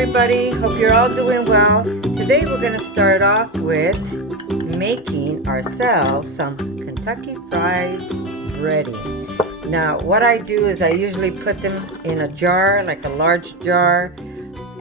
everybody, hope you're all doing well. Today we're going to start off with making ourselves some Kentucky Fried breading. Now what I do is I usually put them in a jar, like a large jar,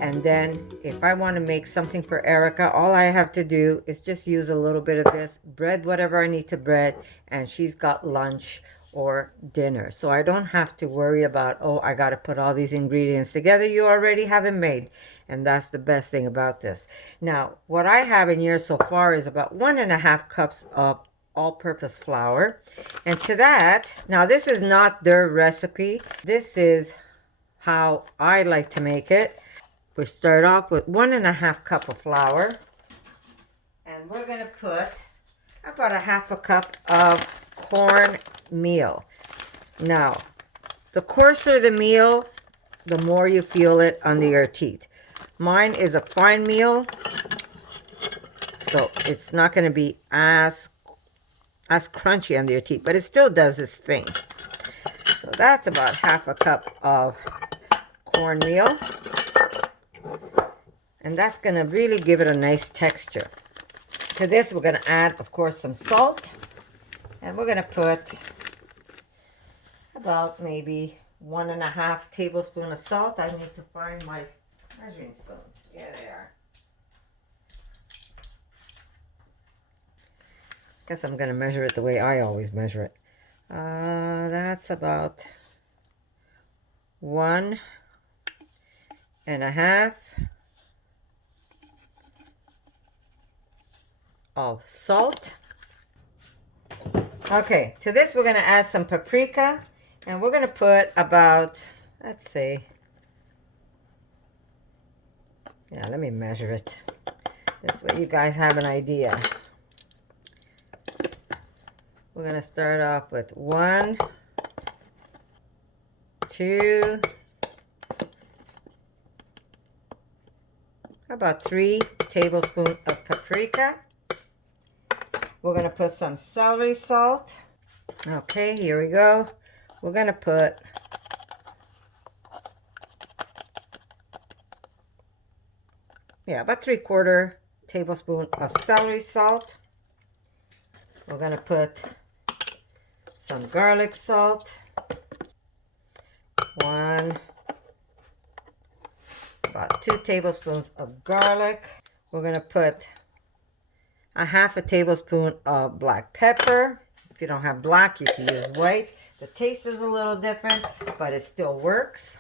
and then if I want to make something for Erica, all I have to do is just use a little bit of this, bread whatever I need to bread, and she's got lunch or dinner. So I don't have to worry about, oh, I got to put all these ingredients together. You already have it made. And that's the best thing about this. Now, what I have in here so far is about 1.5 cups of all-purpose flour. And to that, now this is not their recipe. This is how I like to make it. We start off with 1.5 cup of flour. And we're going to put about 1/2 cup of corn meal. Now, the coarser the meal, the more you feel it under your teeth. Mine is a fine meal, so it's not going to be as crunchy under your teeth, but it still does its thing. So that's about 1/2 cup of cornmeal, and that's going to really give it a nice texture. To this, we're going to add, of course, some salt, and we're going to put about maybe 1.5 tablespoons of salt. I need to find my measuring spoons. Here they are. Guess I'm going to measure it the way I always measure it. That's about 1.5 of salt. Okay, to this we're going to add some paprika, and we're going to put about, let's see, yeah, let me measure it. This way you guys have an idea. We're going to start off with 1, 2, about 3 tablespoons of paprika. We're going to put some celery salt. Okay, here we go. We're going to put about 3/4 tablespoon of celery salt. We're going to put some garlic salt. About 2 tablespoons of garlic. We're going to put 1/2 tablespoon of black pepper. If you don't have black, you can use white. The taste is a little different, but it still works.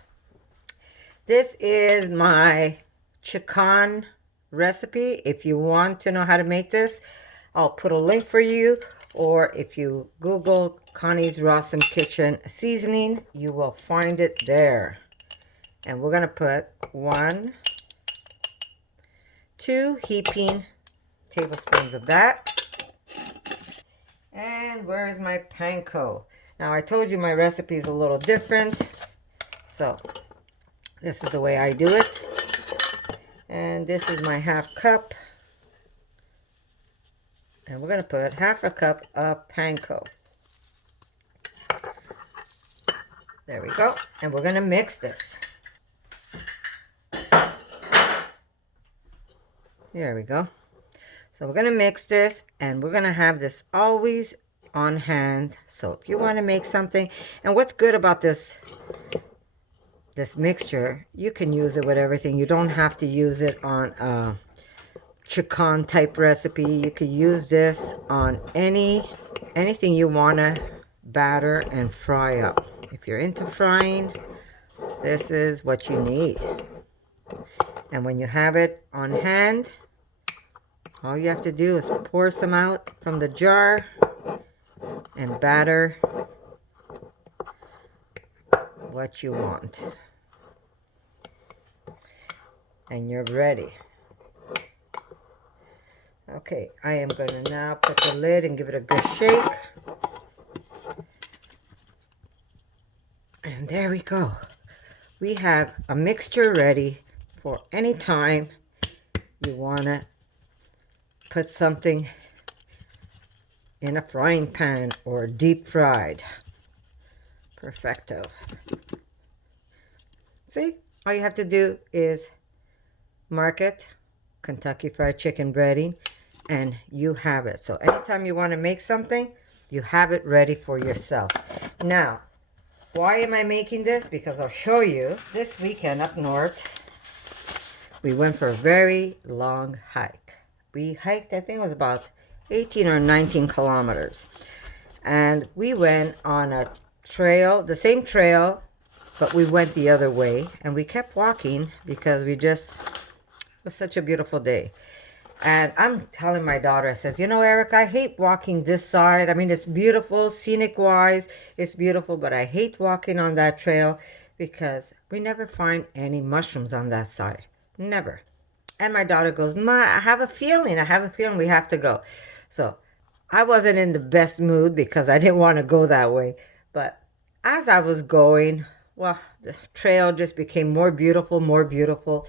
This is my CHICKON recipe. If you want to know how to make this, I'll put a link for you. Or if you Google Connie's RAWsome Kitchen seasoning, you will find it there. And we're going to put 2 heaping tablespoons of that. And where is my panko? Now I told you my recipe is a little different, so this is the way I do it. And this is my 1/2 cup, and we're going to put 1/2 cup of panko. There we go. And we're going to mix this. There we go. So we're going to mix this, and we're going to have this always on hand. So if you want to make something, and what's good about this mixture, you can use it with everything. You don't have to use it on a CHICKON type recipe. You could use this on anything you want to batter and fry up. If you're into frying, this is what you need. And when you have it on hand, all you have to do is pour some out from the jar and batter what you want. And you're ready. Okay, I am going to now put the lid and give it a good shake. And there we go. We have a mixture ready for any time you want to put something in a frying pan or deep fried. Perfecto. See, all you have to do is market, Kentucky Fried Chicken breading, and you have it. So anytime you want to make something, you have it ready for yourself. Now, why am I making this? Because I'll show you. This weekend up north, we went for a very long hike. We hiked, I think it was about 18 or 19 kilometers. And we went on a trail, the same trail, but we went the other way. And we kept walking because it was such a beautiful day. And I'm telling my daughter, I says, you know, Erica, I hate walking this side. I mean, it's beautiful, scenic wise, it's beautiful, but I hate walking on that trail because we never find any mushrooms on that side. Never. And my daughter goes, Ma, I have a feeling we have to go. So I wasn't in the best mood because I didn't want to go that way. But as I was going, well, the trail just became more beautiful, more beautiful.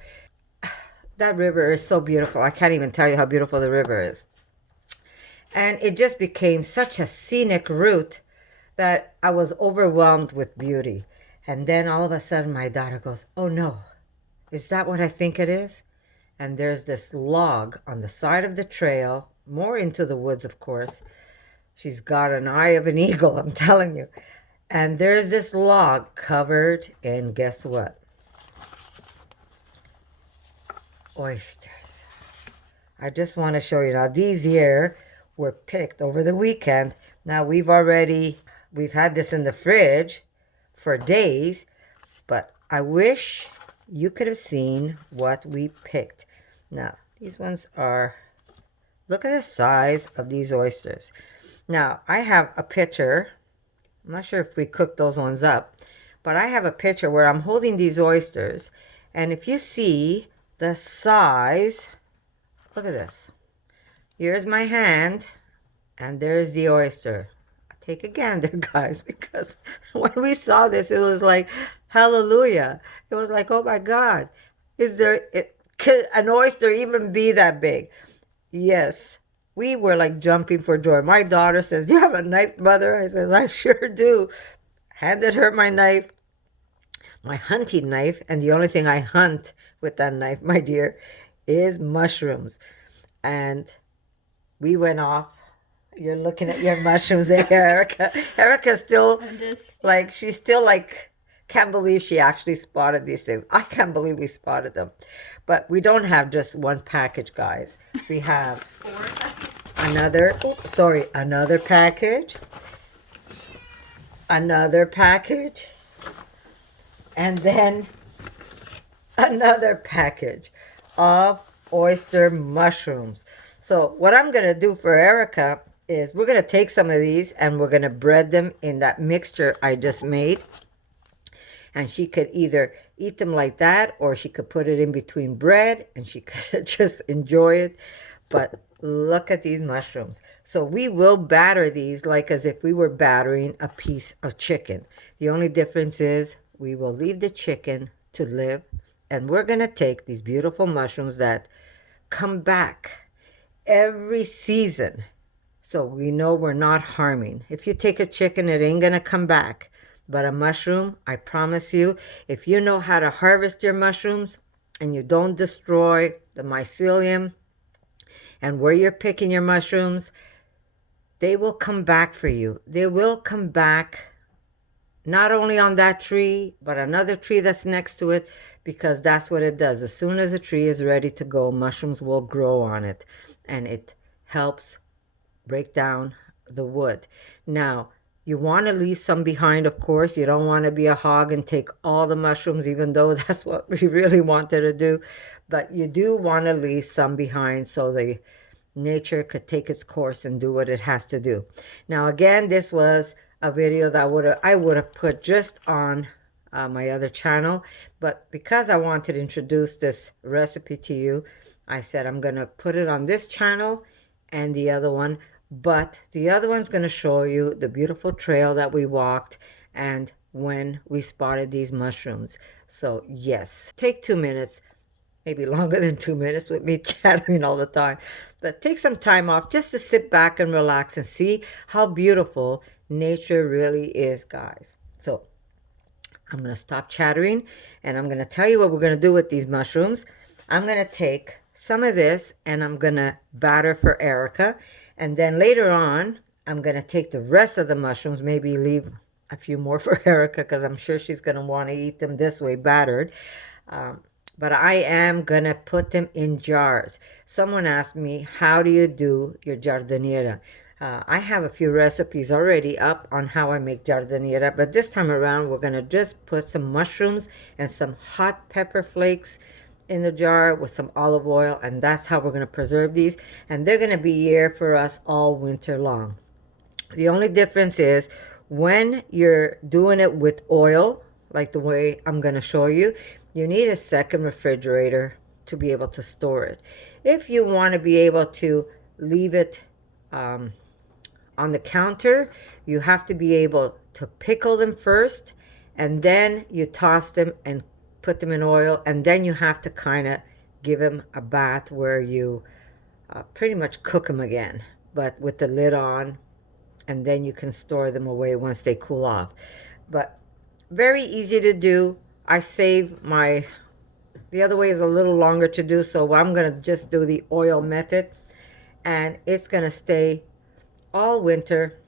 That river is so beautiful. I can't even tell you how beautiful the river is. And it just became such a scenic route that I was overwhelmed with beauty. And then all of a sudden my daughter goes, oh no, is that what I think it is? And there's this log on the side of the trail, more into the woods, of course. She's got an eye of an eagle, I'm telling you. And there's this log covered in, guess what? Oysters. I just want to show you. Now, these here were picked over the weekend. Now, we've had this in the fridge for days, but I wish you could have seen what we picked. Now, these ones are, look at the size of these oysters. Now, I have a picture. I'm not sure if we cooked those ones up, but I have a picture where I'm holding these oysters. And if you see the size, look at this. Here's my hand, and there's the oyster. Take a gander, guys, because when we saw this, it was like, hallelujah. It was like, oh my God, could an oyster even be that big? Yes, we were like jumping for joy. My daughter says, do you have a knife, Mother? I said, I sure do. Handed her my knife, my hunting knife, and the only thing I hunt with that knife, my dear, is mushrooms. And we went off. You're looking at your mushrooms there, Erica. Erica's still she's still like, can't believe she actually spotted these things. I can't believe we spotted them. But we don't have just one package, guys. We have another package, another package, and then another package of oyster mushrooms. So what I'm going to do for Erica is we're going to take some of these and we're going to bread them in that mixture I just made. And she could either eat them like that or she could put it in between bread and she could just enjoy it. But look at these mushrooms. So we will batter these like as if we were battering a piece of chicken. The only difference is we will leave the chicken to live, and we're going to take these beautiful mushrooms that come back every season. So we know we're not harming. If you take a chicken, it ain't going to come back. But a mushroom, I promise you, if you know how to harvest your mushrooms and you don't destroy the mycelium and where you're picking your mushrooms, they will come back for you. They will come back not only on that tree, but another tree that's next to it, because that's what it does. As soon as a tree is ready to go, mushrooms will grow on it, and it helps break down the wood. Now, you want to leave some behind, of course. You don't want to be a hog and take all the mushrooms, even though that's what we really wanted to do. But you do want to leave some behind so the nature could take its course and do what it has to do. Now, again, this was a video that I would have put just on my other channel. But because I wanted to introduce this recipe to you, I said I'm going to put it on this channel and the other one. But the other one's going to show you the beautiful trail that we walked and when we spotted these mushrooms. So yes, take 2 minutes, maybe longer than 2 minutes with me chattering all the time. But take some time off just to sit back and relax and see how beautiful nature really is, guys. So I'm going to stop chattering and I'm going to tell you what we're going to do with these mushrooms. I'm going to take some of this and I'm going to batter for Erica. And then later on, I'm going to take the rest of the mushrooms, maybe leave a few more for Erica because I'm sure she's going to want to eat them this way, battered. But I am going to put them in jars. Someone asked me, how do you do your giardiniera? I have a few recipes already up on how I make giardiniera, but this time around we're going to just put some mushrooms and some hot pepper flakes in the jar with some olive oil, and that's how we're going to preserve these. And they're going to be here for us all winter long. The only difference is when you're doing it with oil, like the way I'm going to show you, you need a second refrigerator to be able to store it. If you want to be able to leave it on the counter, you have to be able to pickle them first, and then you toss them and put them in oil, and then you have to kind of give them a bath where you pretty much cook them again, but with the lid on, and then you can store them away once they cool off. But very easy to do. I save the other way is a little longer to do, so I'm going to just do the oil method, and it's going to stay all winter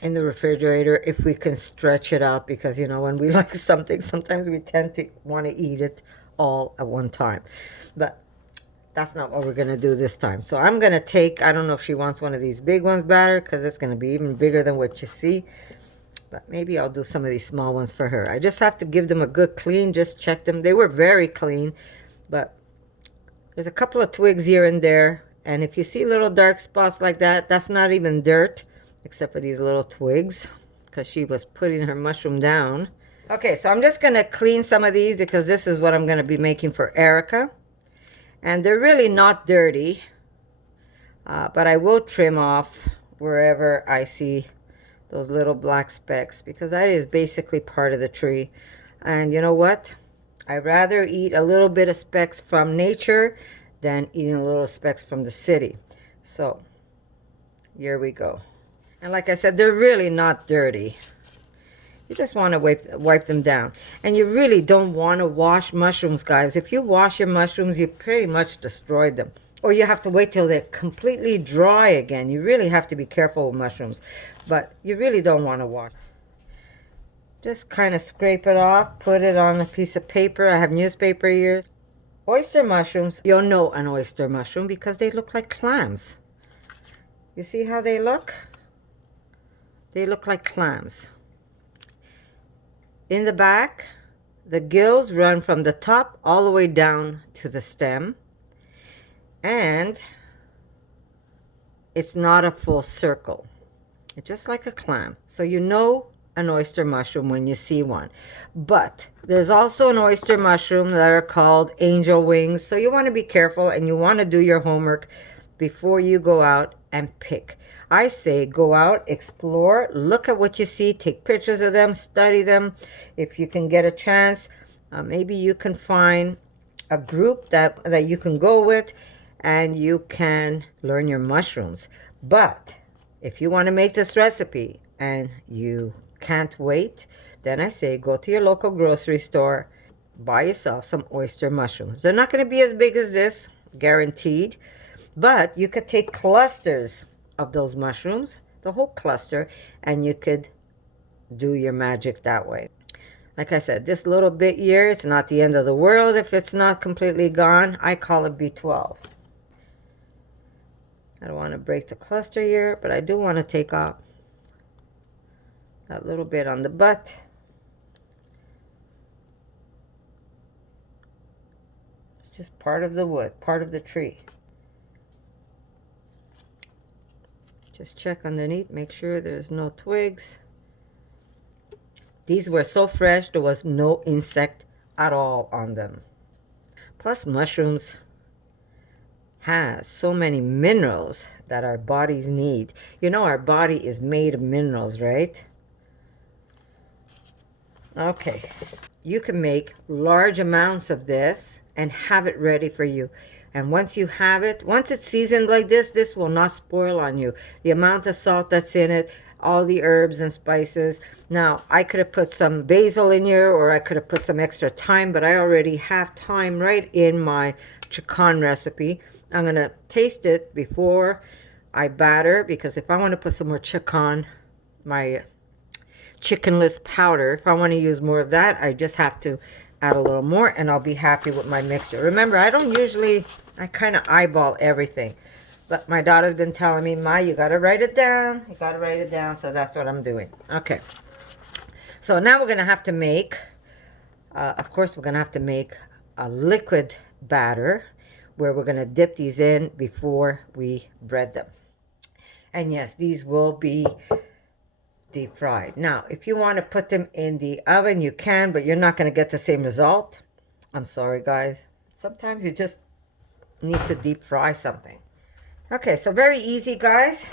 in the refrigerator if we can stretch it out, because you know, when we like something, sometimes we tend to want to eat it all at one time. But that's not what we're going to do this time. So I'm going to take, I don't know if she wants one of these big ones batter, because it's going to be even bigger than what you see. But maybe I'll do some of these small ones for her. I just have to give them a good clean, just check them. They were very clean, but there's a couple of twigs here and there. And if you see little dark spots like that, that's not even dirt, except for these little twigs, because she was putting her mushroom down. Okay, so I'm just going to clean some of these because this is what I'm going to be making for Erica. And they're really not dirty, but I will trim off wherever I see those little black specks, because that is basically part of the tree. And you know what? I'd rather eat a little bit of specks from nature than eating a little specks from the city. So here we go. And like I said, they're really not dirty. You just want to wipe them down. And you really don't want to wash mushrooms, guys. If you wash your mushrooms, you pretty much destroyed them. Or you have to wait till they're completely dry again. You really have to be careful with mushrooms. But you really don't want to wash. Just kind of scrape it off. Put it on a piece of paper. I have newspaper here. Oyster mushrooms. You'll know an oyster mushroom because they look like clams. You see how they look? They look like clams. In the back, the gills run from the top all the way down to the stem. And it's not a full circle. It's just like a clam. So you know an oyster mushroom when you see one. But there's also an oyster mushroom that are called angel wings. So you want to be careful and you want to do your homework before you go out and pick. I say go out, explore, look at what you see, take pictures of them, study them. If you can get a chance, maybe you can find a group that you can go with and you can learn your mushrooms. But if you want to make this recipe and you can't wait, then I say go to your local grocery store, buy yourself some oyster mushrooms. They're not going to be as big as this, guaranteed, but you could take clusters of those mushrooms, the whole cluster, and you could do your magic that way. Like I said, this little bit here, it's not the end of the world if it's not completely gone. I call it B12. I don't want to break the cluster here, but I do want to take off that little bit on the butt. It's just part of the wood, part of the tree. Just check underneath, make sure there's no twigs. These were so fresh, there was no insect at all on them. Plus, mushrooms has so many minerals that our bodies need. You know, our body is made of minerals, right? Okay, you can make large amounts of this and have it ready for you. And once you have it, once it's seasoned like this will not spoil on you. The amount of salt that's in it, all the herbs and spices. Now, I could have put some basil in here, or I could have put some extra thyme, but I already have thyme right in my chicken recipe. I'm going to taste it before I batter, because if I want to put some more chicken, my chickenless powder, if I want to use more of that, I just have to add a little more, and I'll be happy with my mixture. Remember, I don't usually, I kind of eyeball everything. But my daughter's been telling me, Ma, you got to write it down. You got to write it down. So that's what I'm doing. Okay. So now we're going to have to make, of course, we're going to have to make a liquid batter where we're going to dip these in before we bread them. And yes, these will be deep fried. Now, if you want to put them in the oven, you can, but you're not going to get the same result. I'm sorry, guys. Sometimes you just need to deep fry something. Okay, so very easy, guys.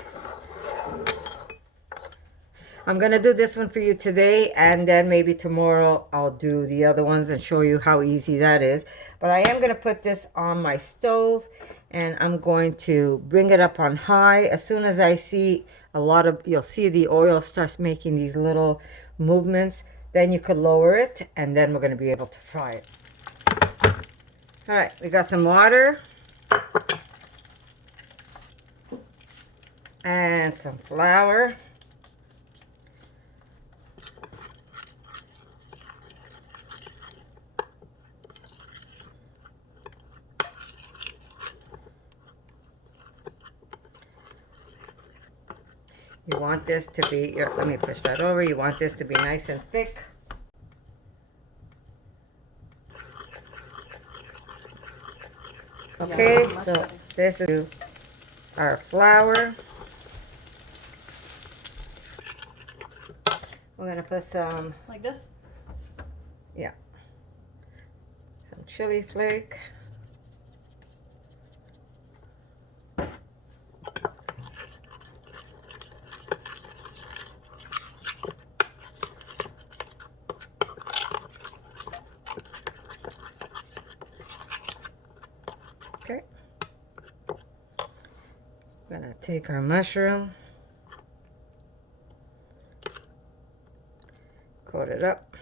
I'm going to do this one for you today, and then maybe tomorrow I'll do the other ones and show you how easy that is. But I am going to put this on my stove, and I'm going to bring it up on high. As soon as I see a lot of, you'll see the oil starts making these little movements, then you could lower it, and then we're going to be able to fry it. All right, we got some water. And some flour. You want this to be, let me push that over. You want this to be nice and thick. Okay, so this is our flour. We're going to put some... Like this? Yeah. Some chili flake. Okay. We're going to take our mushroom. Coat it up.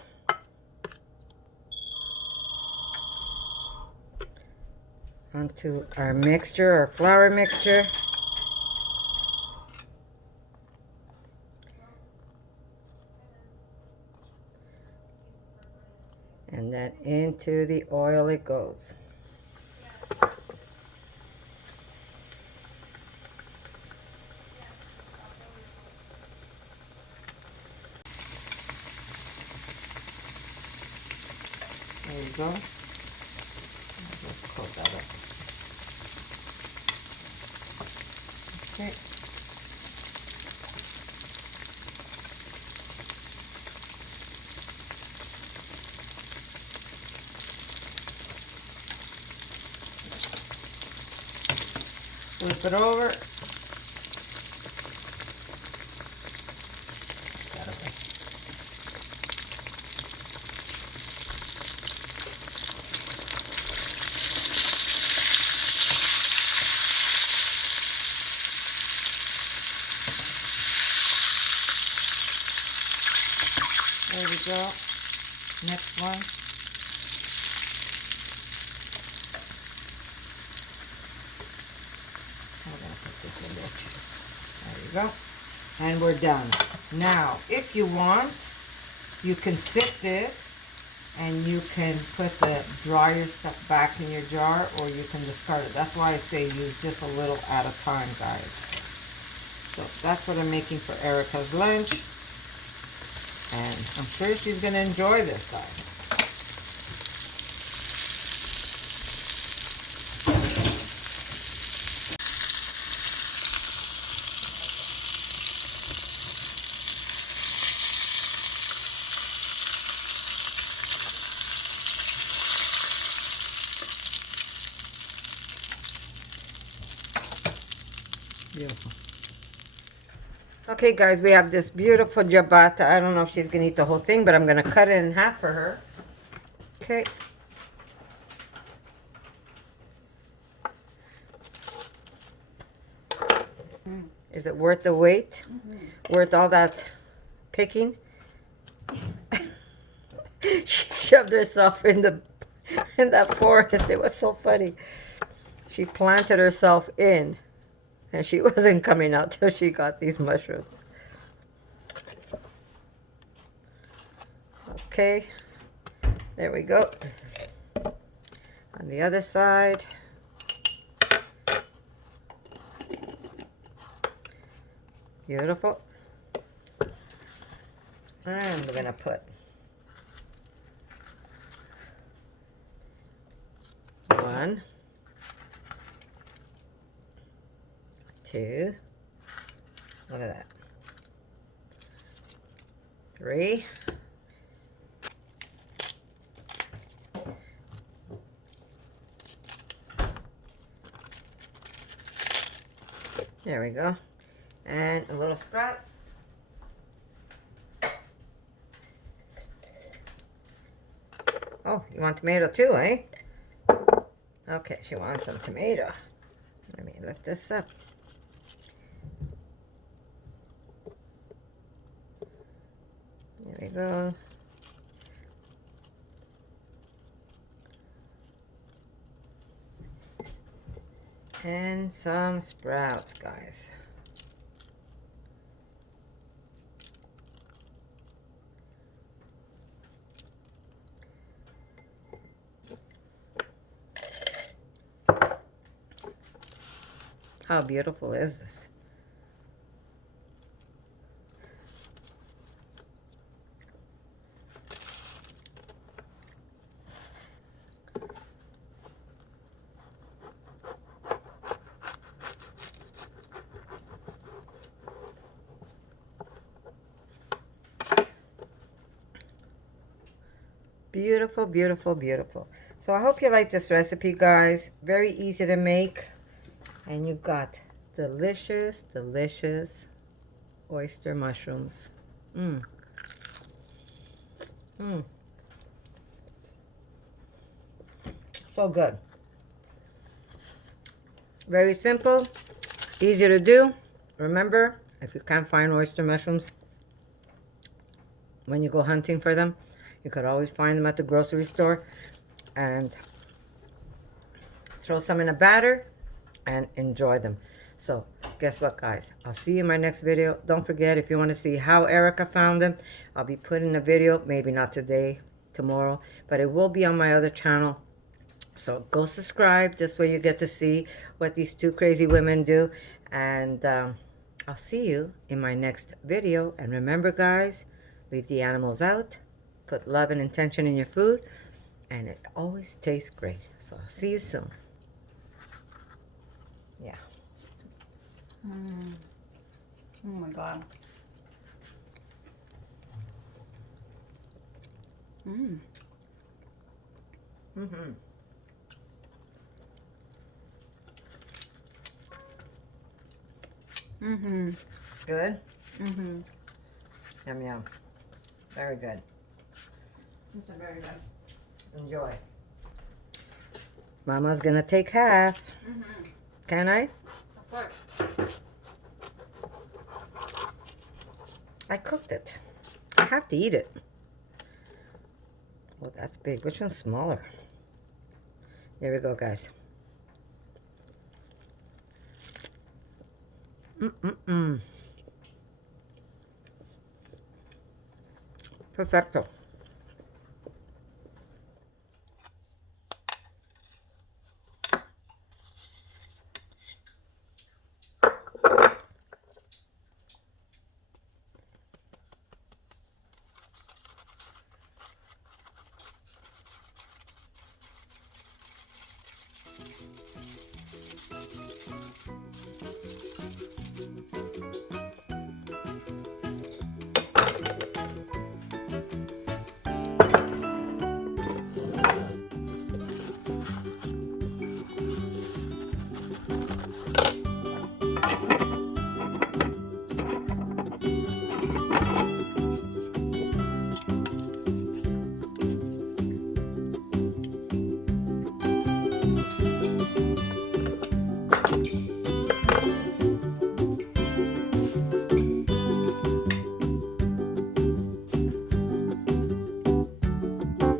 Onto our mixture, our flour mixture. And then into the oil it goes. There you go. Just coat that up. Okay. Flip it over. There we go. Next one. I'm going to put this in there. There you go. And we're done. Now, if you want, you can sip this and you can put the drier stuff back in your jar, or you can discard it. That's why I say use just a little at a time, guys. So that's what I'm making for Erica's lunch. And I'm sure she's going to enjoy this, guys. Beautiful. Okay, guys, we have this beautiful ciabatta. I don't know if she's going to eat the whole thing, but I'm going to cut it in half for her. Okay. Is it worth the wait? Worth all that picking? She shoved herself in that forest. It was so funny. She planted herself in, and she wasn't coming out till she got these mushrooms. Okay, there we go. On the other side. Beautiful. And we're gonna put one, two, look at that, three, there we go, and a little sprout. Oh, you want tomato too, eh? Okay, she wants some tomato. Let me lift this up. There we go. And some sprouts, guys. How beautiful is this? Beautiful, beautiful, beautiful. So I hope you like this recipe, guys. Very easy to make. And you've got delicious, delicious oyster mushrooms. Mmm. Mmm. So good. Very simple, easy to do. Remember, if you can't find oyster mushrooms, when you go hunting for them, you could always find them at the grocery store and throw some in a batter and enjoy them. So guess what, guys, I'll see you in my next video. Don't forget, if you want to see how Erica found them, I'll be putting a video, maybe not today, tomorrow, but it will be on my other channel. So go subscribe. This way you get to see what these two crazy women do. And I'll see you in my next video. And remember, guys, leave the animals out, put love and intention in your food, and it always tastes great. So I'll see you soon. Yeah. Oh my God. Good? Yum, yum. Very good. It's very good. Enjoy. Mama's gonna take half. Can I? Of course. I cooked it. I have to eat it. Oh, that's big. Which one's smaller? Here we go, guys. Perfecto.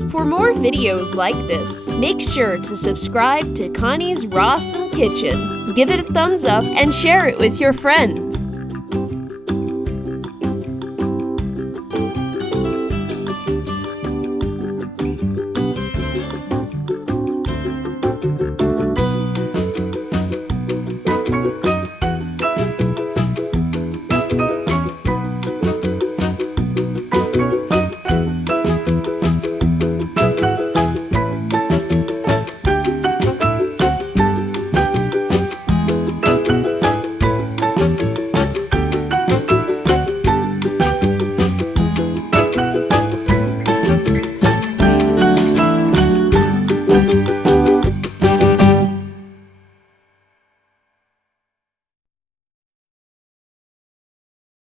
For more videos like this, make sure to subscribe to Connie's RAWsome Kitchen. Give it a thumbs up and share it with your friends.